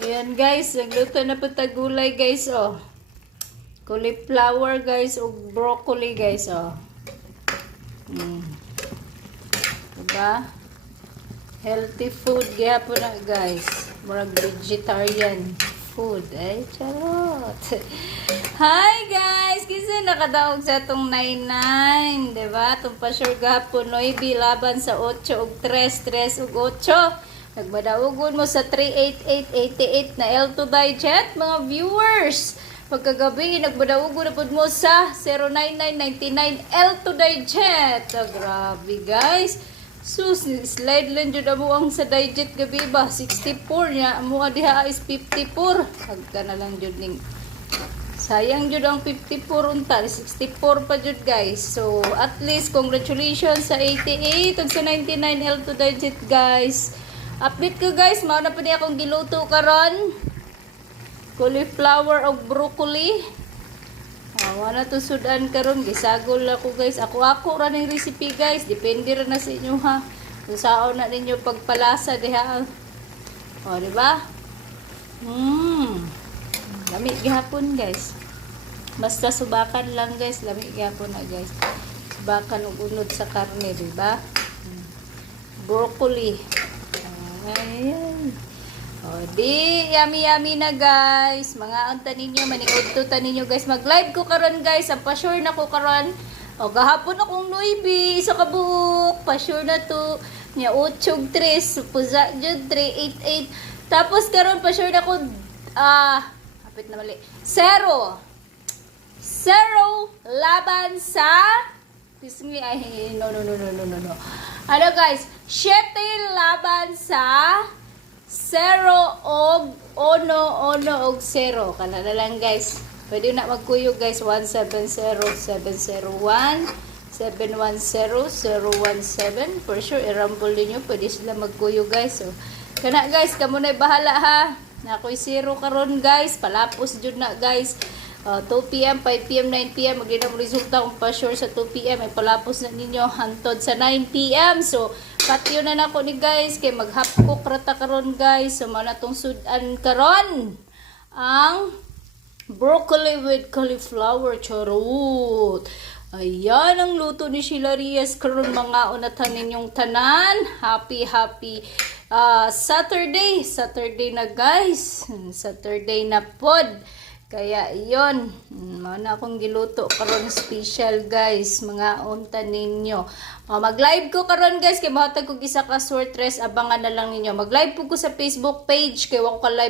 Ayan guys, nagluto na po tagulay guys, oh. Cauliflower guys, o broccoli guys, oh. Diba? Healthy food, kaya po na guys. Murag vegetarian food. Ay, charot. Hi guys! Kasi nakadaog sa itong 99. Diba? Itong pa-sure gapon, 9 laban sa 8 ug 3, 3 ug 8. Nagbadaugon mo sa 38888 na L2 Digest, mga viewers. Pagkagabi, nagbadaugon na po mo sa 09999 L2 Digest. Grabe guys. Sus, slide lang dyan mo ang sa digit gabi ba? 64 niya. Amo diha is 54. Hagka na lang dyan ning. Sayang dyan ang 54 unta. 64 pa dyan guys. So, at least, congratulations sa 88 ug sa 99 L2 digit guys. Update ko guys. Mauna pa niya akong giluto karon. Cauliflower o broccoli. Wala to sudan karon, gisagol ako guys. Ako ra ning recipe guys. Depende ra na sa inyo ha. Kung saan na ninyo pagpalasa diha. O, di ba? Lami gihapon guys. Basta subakan lang guys, lami gihapon na guys. Subakan og unod sa karne, di ba? Broccoli. Ayan. O, di, yummy na guys. Mga unta ninyo, maniudto ta ninyo guys. Mag-live ko karon guys. Ang pa-sure na ko karon. O, gahapon akong noibi. Isa ka buok. Pa-sure na to. Nya 8 3. Puza dyan 388. Tapos karon pa-sure na ko. Kapit na mali. 0 laban sa. Pisngi, ay, no. Ano guys? 7 laban sa 0 og 1 og 0. Kana na lang guys. Pwede na magkuyog guys. 170 701 710 017. For sure i-rumble niyo. Pwede sila magkuyog guys. So, kana guys, kamo na bahala ha. Na ako'y 0 karon guys. Palapos jud na guys. 2 PM, 5 PM, 9 PM. Magli na mo resulta kung pa-sure sa 2 PM. Ay palapos na ninyo hantod sa 9 PM. So, patio na nako ni guys. Kay maghapkok rata karon guys. So, mana tong sudan karon. Ang broccoli with cauliflower. Charot. Ayan ang luto ni Sheila Reyes karon mga unatan ninyong tanan. Happy Saturday. Saturday na guys. Saturday na pod. Kaya iyon, mana akong giluto karon special guys, mga unta ninyo. Mag-live ko karon guys, kay mahatag ko isa ka short rest, abangan na lang ninyo. Mag-live po ko sa Facebook page, kay wako ka live